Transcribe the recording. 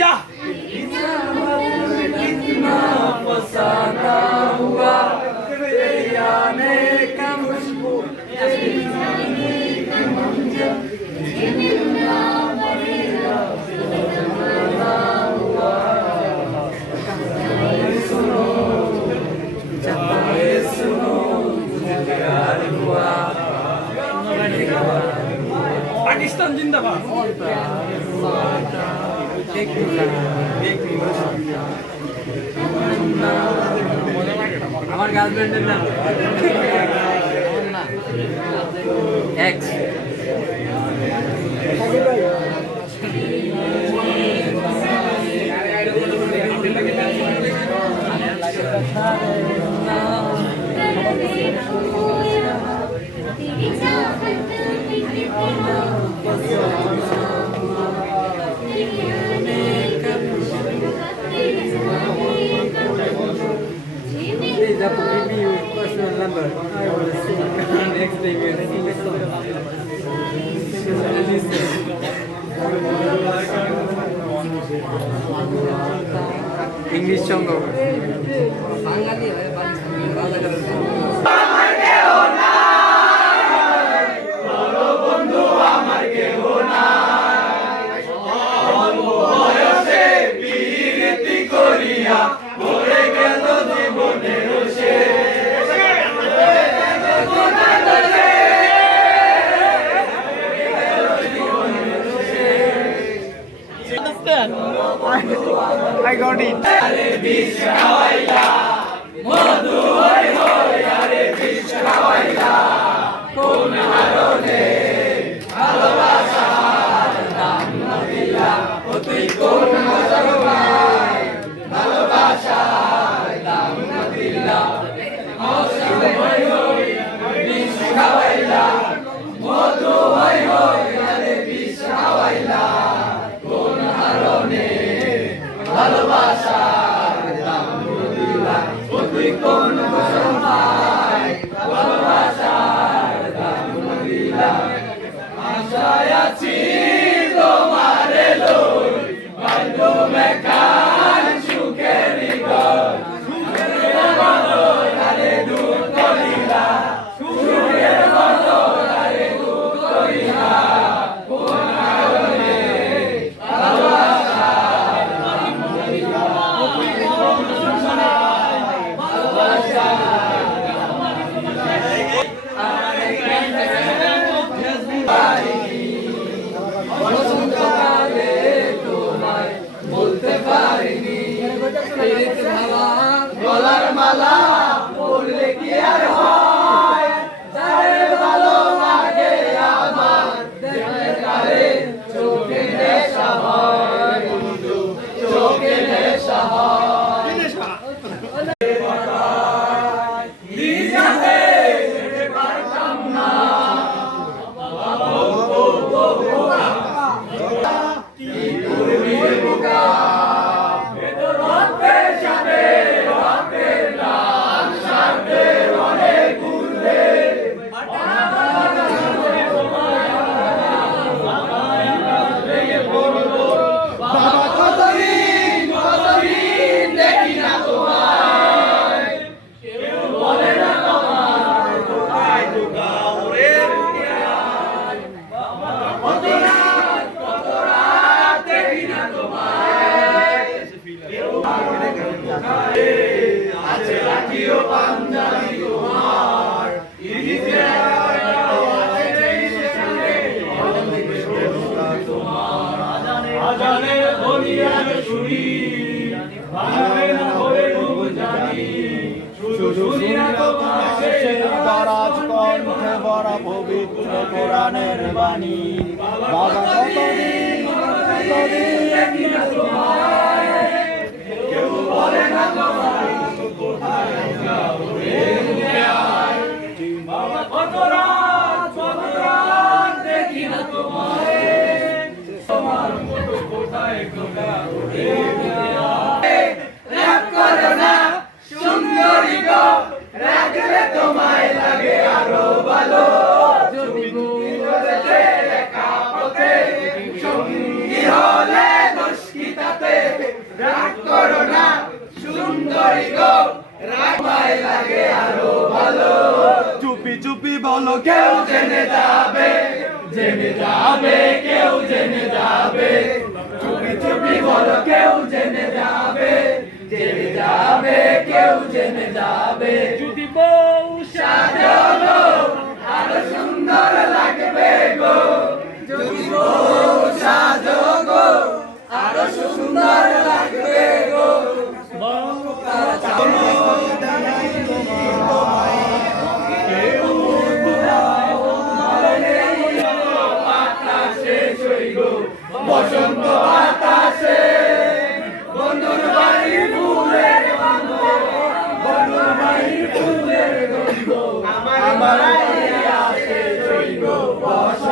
Hallelujah कितना फसाना हुआ तेरे आने का खुशबू पाकिस्तान जिंदाबाद আমার গার্লফ্রেন্ডের নাম। X Please, number. I will see next time you sing a song. English song over. I Beijo é it. আজানের বলিয়ার শুনি বানাবে না ঘুম জানি। শুনি না তোমার সেই দরাজ কণ্ঠে বড় পবিত্র কোরআনের বাণী। বাবা কতদিন কতদিন কেউ বলে না তোমার কোথায় বাবা কত রাত কত রাত দেখি না তোমায়? তোমার মতো চুপি চুপি বলো কেউ জেনে যাবে জেনে যাবে